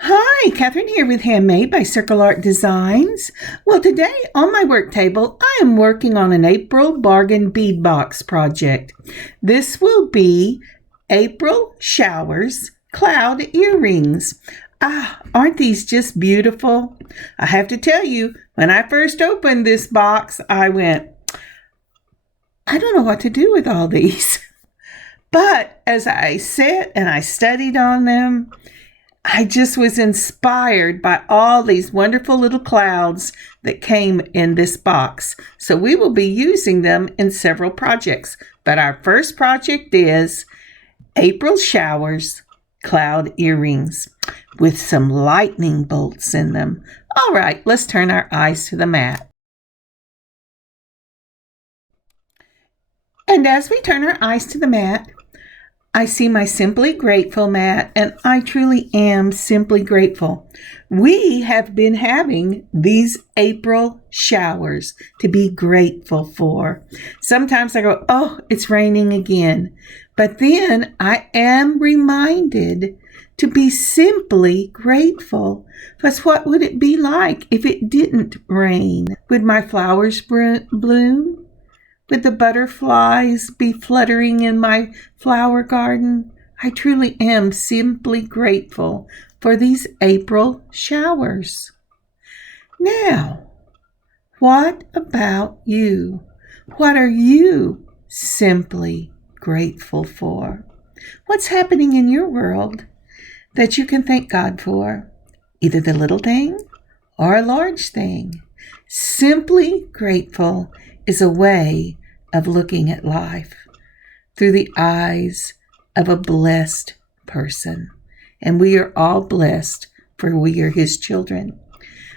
Hi, Kathryn here with Handmade by circleartdesigns. Well, today on my work table, I am working on an April Bargain Bead Box project. This will be April Showers Cloud Earrings. Aren't these just beautiful? I have to tell you, when I first opened this box, I went, I don't know what to do with all these. But as I sat and I studied on them, I just was inspired by all these wonderful little clouds that came in this box. So we will be using them in several projects. But our first project is April Showers Cloud Earrings with some lightning bolts in them. All right, let's turn our eyes to the mat. And as we turn our eyes to the mat, I see my Simply Grateful mat, and I truly am simply grateful. We have been having these April showers to be grateful for. Sometimes I go, oh, it's raining again. But then I am reminded to be simply grateful. Because what would it be like if it didn't rain? Would my flowers bloom? Would the butterflies be fluttering in my flower garden? I truly am simply grateful for these April showers. Now, what about you? What are you simply grateful for? What's happening in your world that you can thank God for? Either the little thing or a large thing. Simply grateful is a way of looking at life through the eyes of a blessed person. And we are all blessed, for we are His children.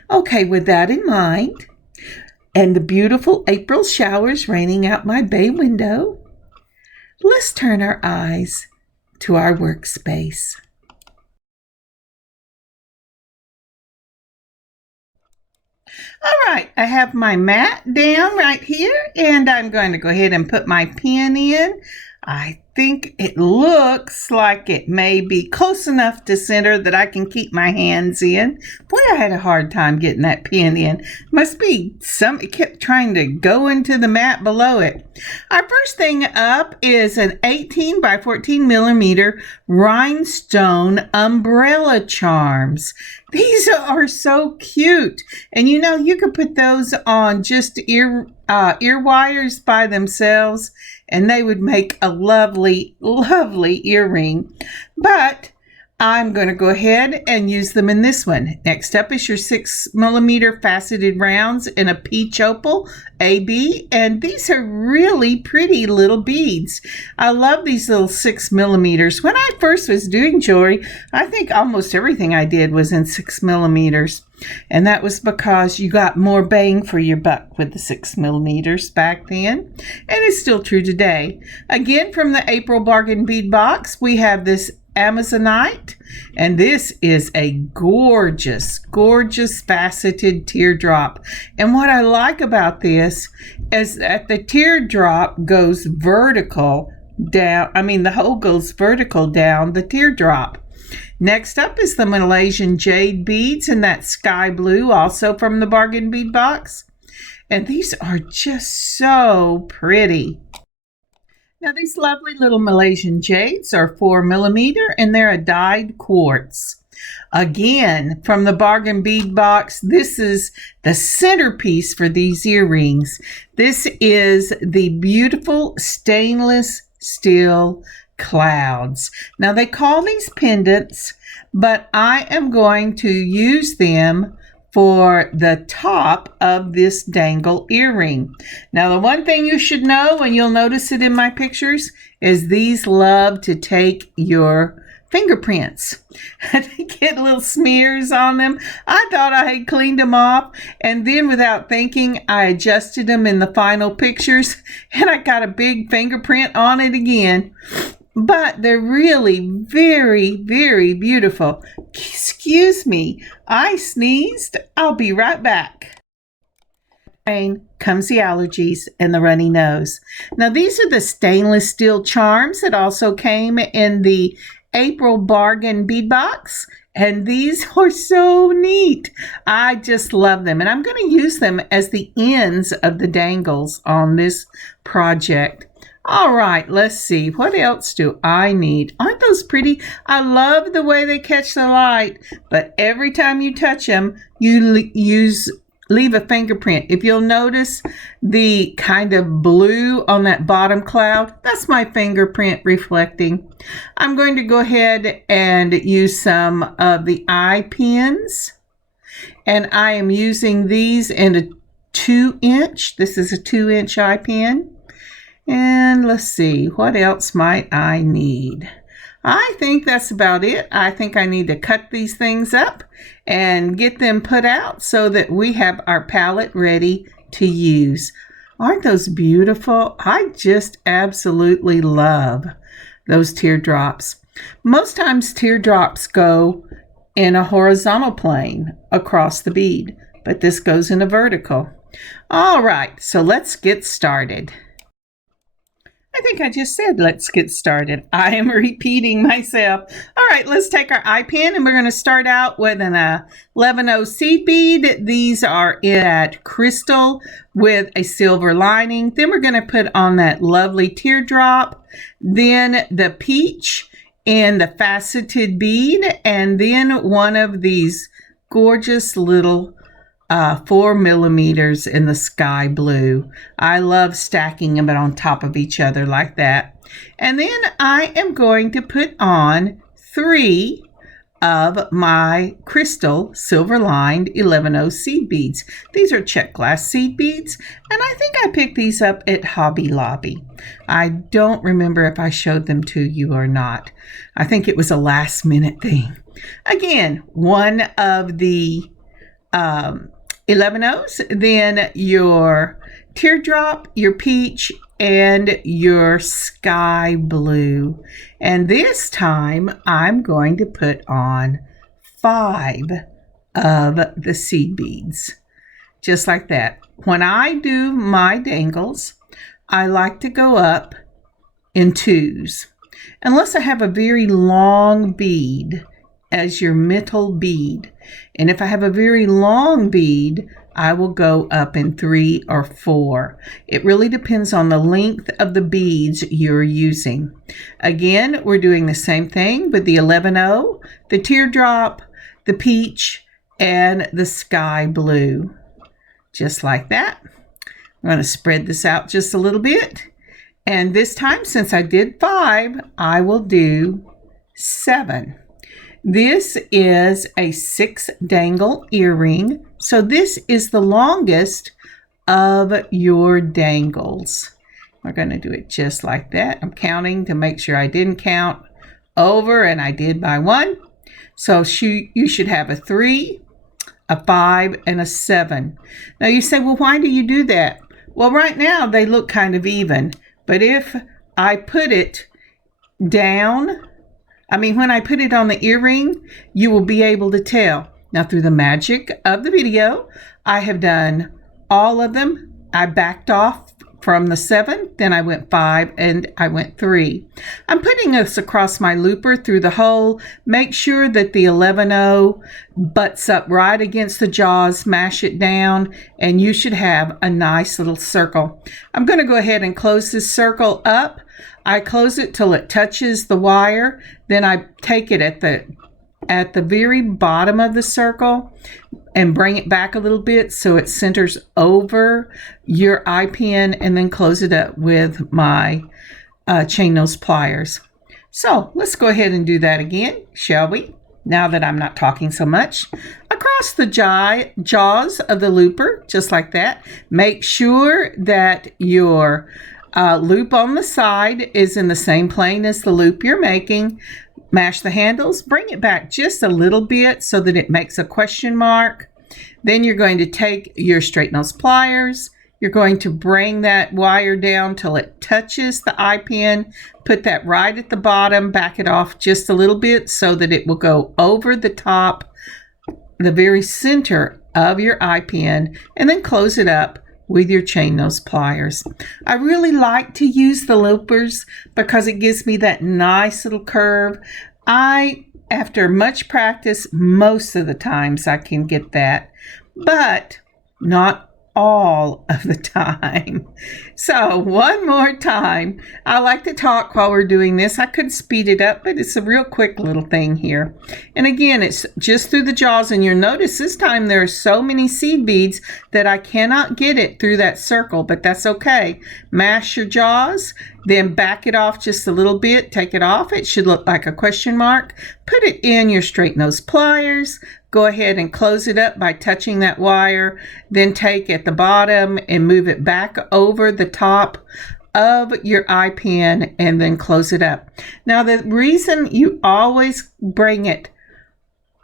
Okay, with that in mind, and the beautiful April showers raining out my bay window, let's turn our eyes to our workspace. All right, I have my mat down right here, and I'm going to go ahead and put my pen in. I think it looks like it may be close enough to center that I can keep my hands in. Boy, I had a hard time getting that pen in. Must be it kept trying to go into the mat below it. Our first thing up is an 18 by 14 millimeter Rhinestone Umbrella charms. These are so cute. And you know, you could put those on just ear wires by themselves, and they would make a lovely, lovely earring. But I'm going to go ahead and use them in this one. Next up is your 6 millimeter faceted rounds in a peach opal AB, and these are really pretty little beads. I love these little 6 millimeters. When I first was doing jewelry, I think almost everything I did was in 6 millimeters. And that was because you got more bang for your buck with the 6 millimeters back then. And it's still true today. Again, from the April Bargain Bead Box, we have this Amazonite, and this is a gorgeous, gorgeous faceted teardrop. And what I like about this is that the teardrop goes vertical down. The hole goes vertical down the teardrop. Next up is the Malaysian jade beads in that sky blue, also from the Bargain Bead Box. And these are just so pretty. Now, these lovely little Malaysian jades are 4 millimeter, and they're a dyed quartz. Again, from the Bargain Bead Box, this is the centerpiece for these earrings. This is the beautiful stainless steel clouds. Now, they call these pendants, but I am going to use them for the top of this dangle earring. Now, the one thing you should know, and you'll notice it in my pictures, is these love to take your fingerprints. They get little smears on them. I thought I had cleaned them off, and then without thinking, I adjusted them in the final pictures, and I got a big fingerprint on it again. But they're really very, very beautiful. Excuse me, I sneezed. I'll be right back. Rain comes the allergies and the runny nose. Now, these are the stainless steel charms that also came in the April Bargain bead box. And these are so neat. I just love them. And I'm going to use them as the ends of the dangles on this project. All right, let's see. What else do I need? Aren't those pretty? I love the way they catch the light. But every time you touch them, you leave a fingerprint. If you'll notice the kind of blue on that bottom cloud, that's my fingerprint reflecting. I'm going to go ahead and use some of the eye pens, and I am using these in a 2-inch. This is a 2-inch eye pen. And let's see, what else might I need? I think that's about it. I think I need to cut these things up and get them put out so that we have our palette ready to use. Aren't those beautiful? I just absolutely love those teardrops. Most times teardrops go in a horizontal plane across the bead, but this goes in a vertical. All right, so let's get started. I think I just said, let's get started. I am repeating myself. All right, let's take our eye pen and we're going to start out with an 11-0 seed bead. These are at crystal with a silver lining. Then we're going to put on that lovely teardrop, then the peach and the faceted bead, and then one of these gorgeous little 4 millimeters in the sky blue. I love stacking them on top of each other like that. And then I am going to put on 3 of my crystal silver lined 11-0 seed beads. These are check glass seed beads, and I think I picked these up at Hobby Lobby. I don't remember if I showed them to you or not. I think it was a last minute thing. Again, one of the 11-0s, then your teardrop, your peach, and your sky blue. And this time I'm going to put on 5 of the seed beads, just like that. When I do my dangles, I like to go up in 2s, unless I have a very long bead as your middle bead. And if I have a very long bead, I will go up in 3 or 4. It really depends on the length of the beads you're using. Again, we're doing the same thing with the 11-0, the teardrop, the peach, and the sky blue. Just like that. I'm going to spread this out just a little bit. And this time, since I did 5, I will do 7. This is a 6 dangle earring, so this is the longest of your dangles. We're going to do it just like that. I'm counting to make sure I didn't count over, and I did by 1. So you should have a 3, a 5, and a 7. Now you say, well, why do you do that? Well, right now they look kind of even, but if I put it down, when I put it on the earring, you will be able to tell. Now, through the magic of the video, I have done all of them. I backed off from the 7, then I went 5, and I went 3. I'm putting this across my looper through the hole. Make sure that the 11-0 butts up right against the jaws, mash it down, and you should have a nice little circle. I'm going to go ahead and close this circle up. I close it till it touches the wire. Then I take it at the very bottom of the circle and bring it back a little bit so it centers over your eye pin, and then close it up with my chain nose pliers. So let's go ahead and do that again, shall we? Now that I'm not talking so much. Across the jaws of the looper, just like that. Make sure that your loop on the side is in the same plane as the loop you're making. Mash the handles, bring it back just a little bit so that it makes a question mark. Then you're going to take your straight nose pliers. You're going to bring that wire down till it touches the eye pin. Put that right at the bottom, back it off just a little bit so that it will go over the top, the very center of your eye pin, and then close it up with your chain nose pliers. I really like to use the loopers because it gives me that nice little curve. After much practice, most of the times I can get that, but not all of the time. So one more time. I like to talk while we're doing this. I could speed it up, but it's a real quick little thing here. And again, it's just through the jaws, and you'll notice this time there are so many seed beads that I cannot get it through that circle, but that's okay. Mash your jaws, then back it off just a little bit, take it off. It should look like a question mark. Put it in your straight nose pliers. Go ahead and close it up by touching that wire. Then take at the bottom and move it back over the top of your eye pin and then close it up. Now, the reason you always bring it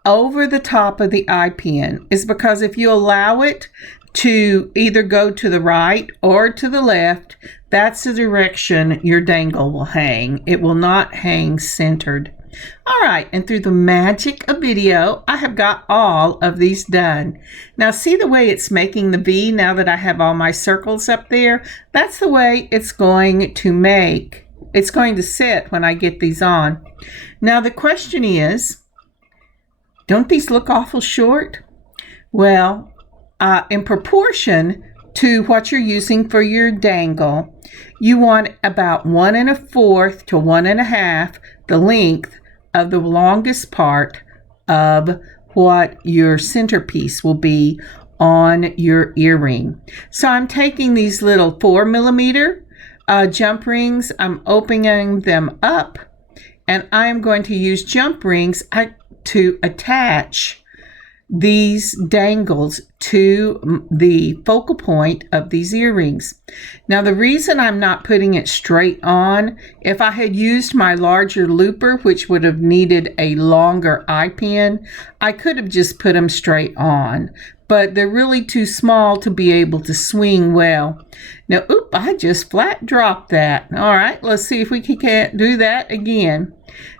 over the top of the eye pin is because if you allow it to either go to the right or to the left, that's the direction your dangle will hang. It will not hang centered. All right, and through the magic of video, I have got all of these done. Now see the way it's making the V now that I have all my circles up there? That's the way it's going to sit when I get these on. Now the question is, don't these look awful short? Well, in proportion to what you're using for your dangle, you want about 1 1/4 to 1 1/2 the length of the longest part of what your centerpiece will be on your earring. So I'm taking these little 4mm jump rings, I'm opening them up, and I'm going to use jump rings to attach these dangles to the focal point of these earrings. Now the reason I'm not putting it straight on, if I had used my larger looper, which would have needed a longer eye pin, I could have just put them straight on, but they're really too small to be able to swing well. Now, I just flat dropped that. All right, let's see if we can't do that again.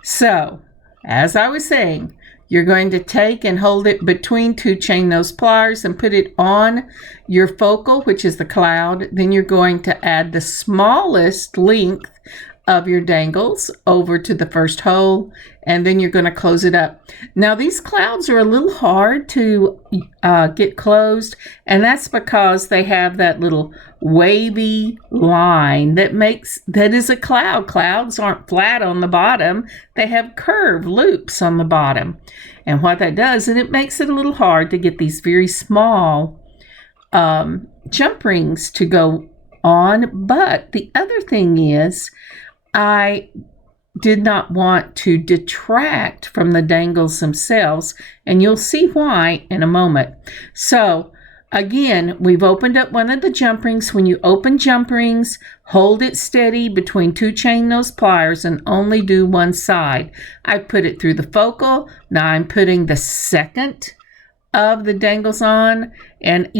So, as I was saying, you're going to take and hold it between 2 chain nose pliers and put it on your focal, which is the cloud. Then you're going to add the smallest length of your dangles over to the first hole, and then you're going to close it up. Now these clouds are a little hard to get closed, and that's because they have that little wavy line that is a cloud. Clouds aren't flat on the bottom, they have curved loops on the bottom, and what that does, and it makes it a little hard to get these very small jump rings to go on. But the other thing is, I did not want to detract from the dangles themselves, and you'll see why in a moment. So again, we've opened up one of the jump rings. When you open jump rings, hold it steady between 2 chain nose pliers and only do one side. I put it through the focal. Now I'm putting the second of the dangles on, and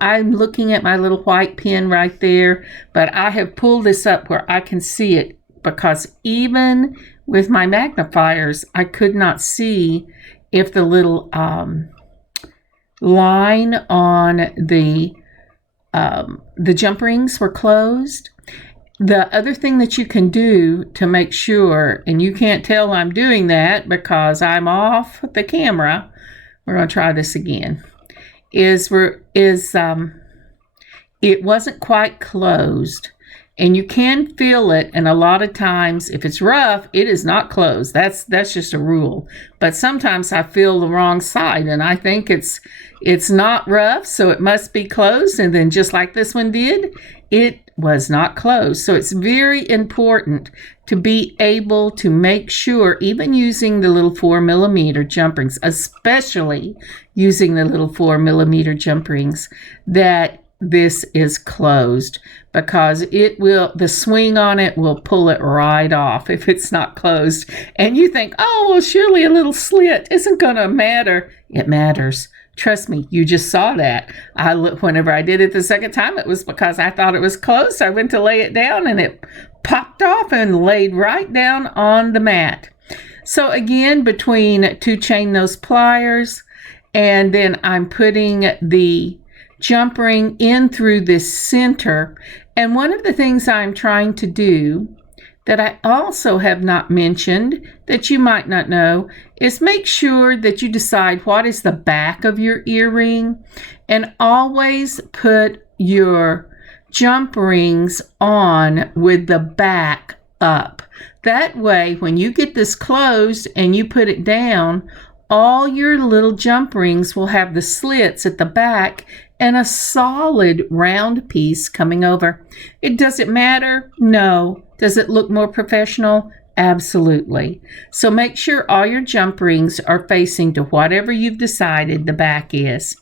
I'm looking at my little white pin right there, but I have pulled this up where I can see it, because even with my magnifiers, I could not see if the little line on the jump rings were closed. The other thing that you can do to make sure, and you can't tell I'm doing that because I'm off the camera, we're going to try this again, it wasn't quite closed. And you can feel it, and a lot of times, if it's rough, it is not closed. That's just a rule. But sometimes I feel the wrong side, and I think it's not rough, so it must be closed. And then just like this one did, it was not closed. So it's very important to be able to make sure, even using the little 4mm jump rings, especially using the little 4mm jump rings, that this is closed, because the swing on it will pull it right off if it's not closed. And you think, oh, well, surely a little slit isn't going to matter. It matters. Trust me, you just saw that. Whenever I did it the second time, it was because I thought it was closed. I went to lay it down, and it popped off and laid right down on the mat. So again, between 2 chain nose pliers, and then I'm putting the jump ring in through this center. And one of the things I'm trying to do that I also have not mentioned that you might not know is make sure that you decide what is the back of your earring, and always put your jump rings on with the back up. That way, when you get this closed and you put it down, all your little jump rings will have the slits at the back and a solid round piece coming over. Does it matter? No. Does it look more professional? Absolutely. So make sure all your jump rings are facing to whatever you've decided the back is.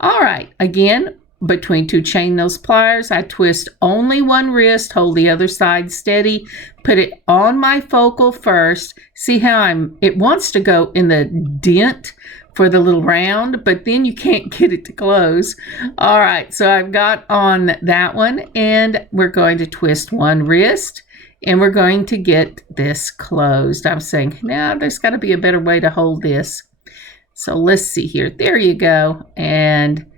All right, again, between two chain nose pliers, I twist only one wrist, hold the other side steady, put it on my focal first. See how it wants to go in the dent for the little round, but then you can't get it to close. All right, so I've got on that one, and we're going to twist one wrist, and we're going to get this closed. I'm saying, now there's got to be a better way to hold this. So let's see here. There you go. And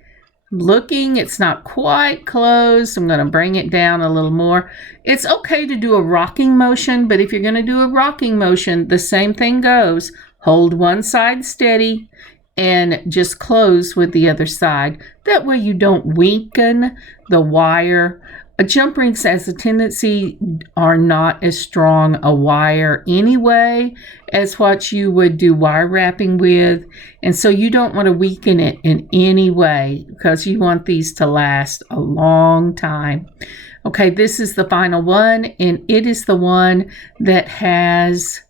looking, it's not quite closed. I'm going to bring it down a little more. It's okay to do a rocking motion, but if you're going to do a rocking motion, the same thing goes. Hold one side steady and just close with the other side. That way you don't weaken the wire. Jump rings has a tendency are not as strong a wire anyway as what you would do wire wrapping with. And so you don't want to weaken it in any way because you want these to last a long time. Okay, this is the final one, and it is the one that has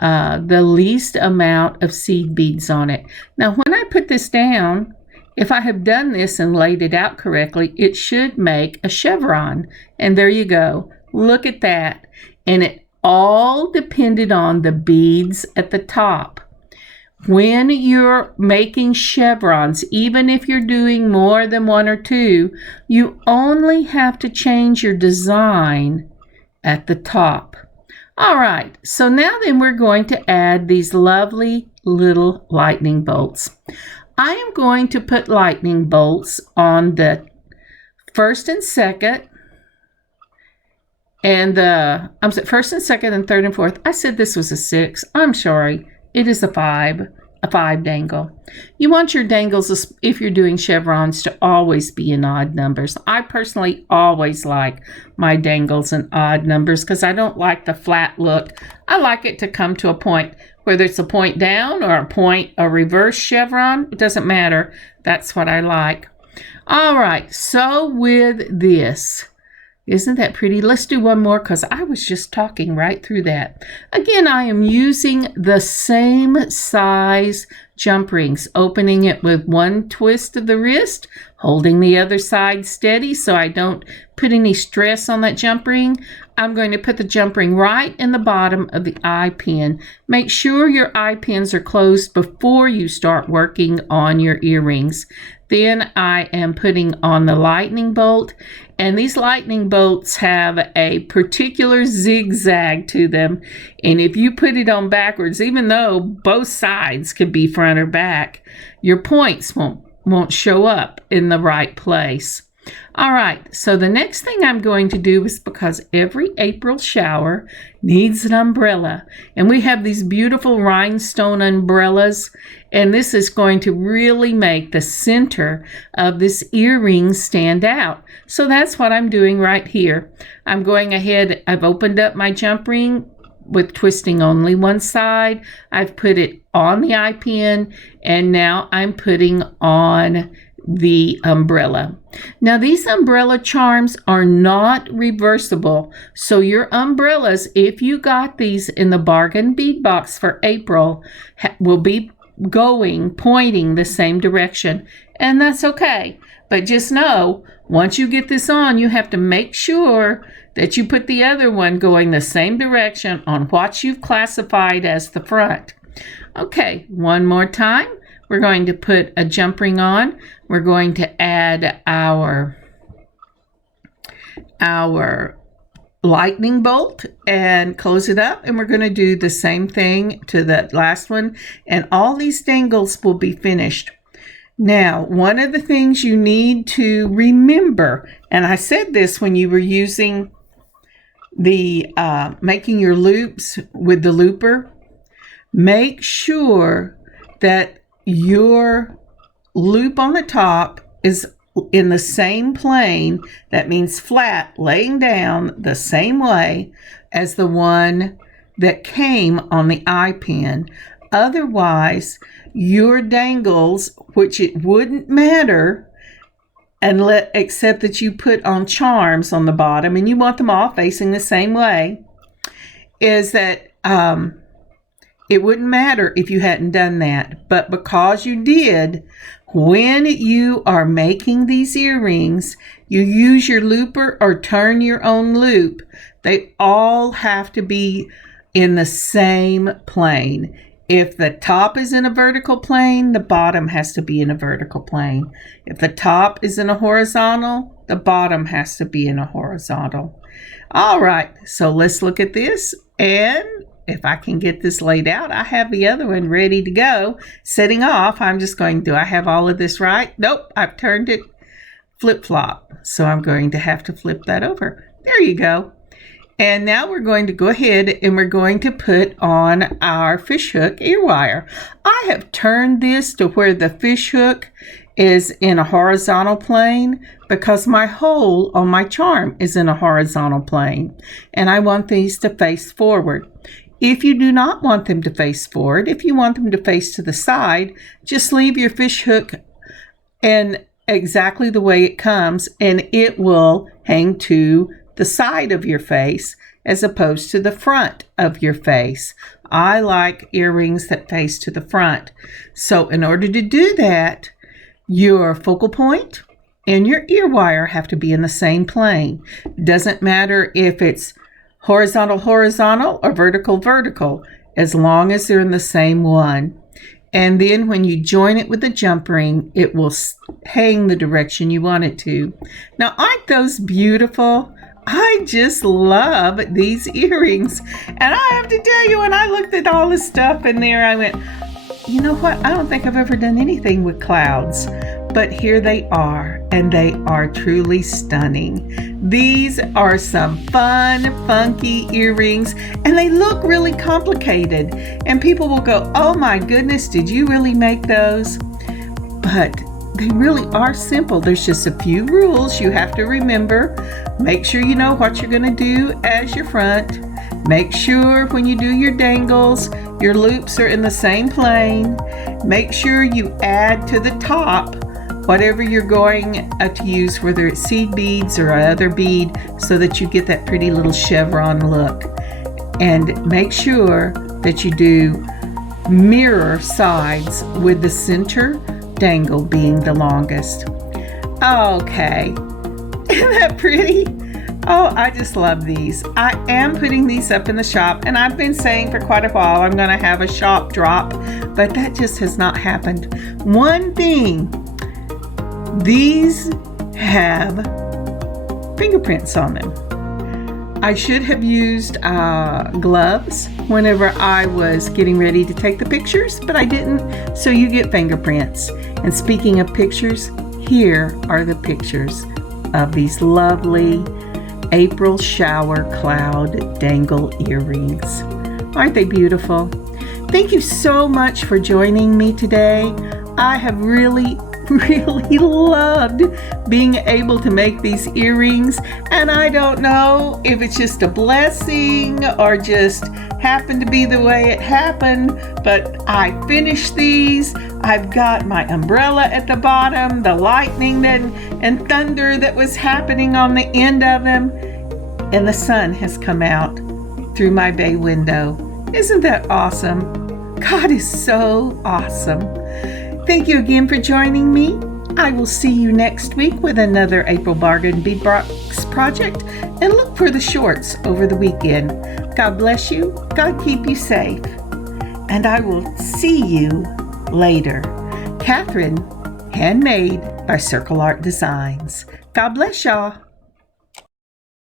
the least amount of seed beads on it. Now, when I put this down, if I have done this and laid it out correctly, it should make a chevron. And there you go. Look at that. And it all depended on the beads at the top. When you're making chevrons, even if you're doing more than one or two, you only have to change your design at the top. All right, so now then we're going to add these lovely little lightning bolts. I am going to put lightning bolts on the first and second, and first and second and third and fourth. I said this was a 6. I'm sorry. It is a 5 dangle. You want your dangles, if you're doing chevrons, to always be in odd numbers. I personally always like my dangles in odd numbers because I don't like the flat look. I like it to come to a point, whether it's a point down or a reverse chevron. It doesn't matter. That's what I like. All right, so with this, isn't that pretty? Let's do one more because I was just talking right through that. Again, I am using the same size jump rings, opening it with one twist of the wrist, holding the other side steady so I don't put any stress on that jump ring. I'm going to put the jump ring right in the bottom of the eye pin. Make sure your eye pins are closed before you start working on your earrings. Then I am putting on the lightning bolt, and these lightning bolts have a particular zigzag to them, and if you put it on backwards, even though both sides could be front or back, your points won't show up in the right place. All right, so the next thing I'm going to do is, because every April shower needs an umbrella, and we have these beautiful rhinestone umbrellas, and this is going to really make the center of this earring stand out. So that's what I'm doing right here. I'm going ahead, I've opened up my jump ring with twisting only one side. I've put it on the eye pin, and now I'm putting on the umbrella. Now these umbrella charms are not reversible, so your umbrellas, if you got these in the bargain bead box for April, will be pointing the same direction, and that's okay. But just know, once you get this on, you have to make sure that you put the other one going the same direction on what you've classified as the front. Okay, one more time. We're going to put a jump ring on. We're going to add our lightning bolt and close it up, and we're going to do the same thing to the last one, and all these dangles will be finished. Now, one of the things you need to remember, and I said this when you were using the making your loops with the looper, make sure that your loop on the top is in the same plane. That means flat, laying down the same way as the one that came on the eye pin. Otherwise, your dangles, which it wouldn't matter except that you put on charms on the bottom and you want them all facing the same way, is that it wouldn't matter if you hadn't done that. But because you did, when you are making these earrings, you use your looper or turn your own loop. They all have to be in the same plane. If the top is in a vertical plane, the bottom has to be in a vertical plane. If the top is in a horizontal, the bottom has to be in a horizontal. All right, so let's look at this. And if I can get this laid out, I have the other one ready to go. Setting off, I'm just going, do I have all of this right? Nope, I've turned it flip-flop. So I'm going to have to flip that over. There you go. And now we're going to go ahead and we're going to put on our fishhook ear wire. I have turned this to where the fishhook is in a horizontal plane because my hole on my charm is in a horizontal plane. And I want these to face forward. If you do not want them to face forward, if you want them to face to the side, just leave your fishhook in exactly the way it comes and it will hang to the side of your face as opposed to the front of your face. I like earrings that face to the front. So in order to do that, your focal point and your ear wire have to be in the same plane. It doesn't matter if it's horizontal, horizontal or vertical, vertical, as long as they're in the same one. And then when you join it with the jump ring, it will hang the direction you want it to. Now, aren't those beautiful? I just love these earrings. And I have to tell you, when I looked at all the stuff in there, I went, you know what? I don't think I've ever done anything with clouds. But here they are, and they are truly stunning. These are some fun, funky earrings, and they look really complicated. And people will go, oh my goodness, did you really make those? But they really are simple. There's just a few rules you have to remember. Make sure you know what you're going to do as your front. Make sure when you do your dangles, your loops are in the same plane. Make sure you add to the top whatever you're going to use, whether it's seed beads or other bead, so that you get that pretty little chevron look. And make sure that you do mirror sides with the center dangle being the longest. Okay, isn't that pretty? Oh, I just love these. I am putting these up in the shop, and I've been saying for quite a while I'm going to have a shop drop, but that just has not happened. One thing, these have fingerprints on them. I should have used gloves whenever I was getting ready to take the pictures, but I didn't, so you get fingerprints. And speaking of pictures, here are the pictures of these lovely April shower cloud dangle earrings. Aren't they beautiful? Thank you so much for joining me today. I have really loved being able to make these earrings, and I don't know if it's just a blessing or just happened to be the way it happened, but I finished these. I've got my umbrella at the bottom, the lightning and thunder that was happening on the end of them, and the sun has come out through my bay window. Isn't that awesome? God is so awesome. Thank you again for joining me. I will see you next week with another April Bargain Bead Box project, and look for the shorts over the weekend. God bless you. God keep you safe. And I will see you later. Kathryn, Handmade by Circle Art Designs. God bless y'all.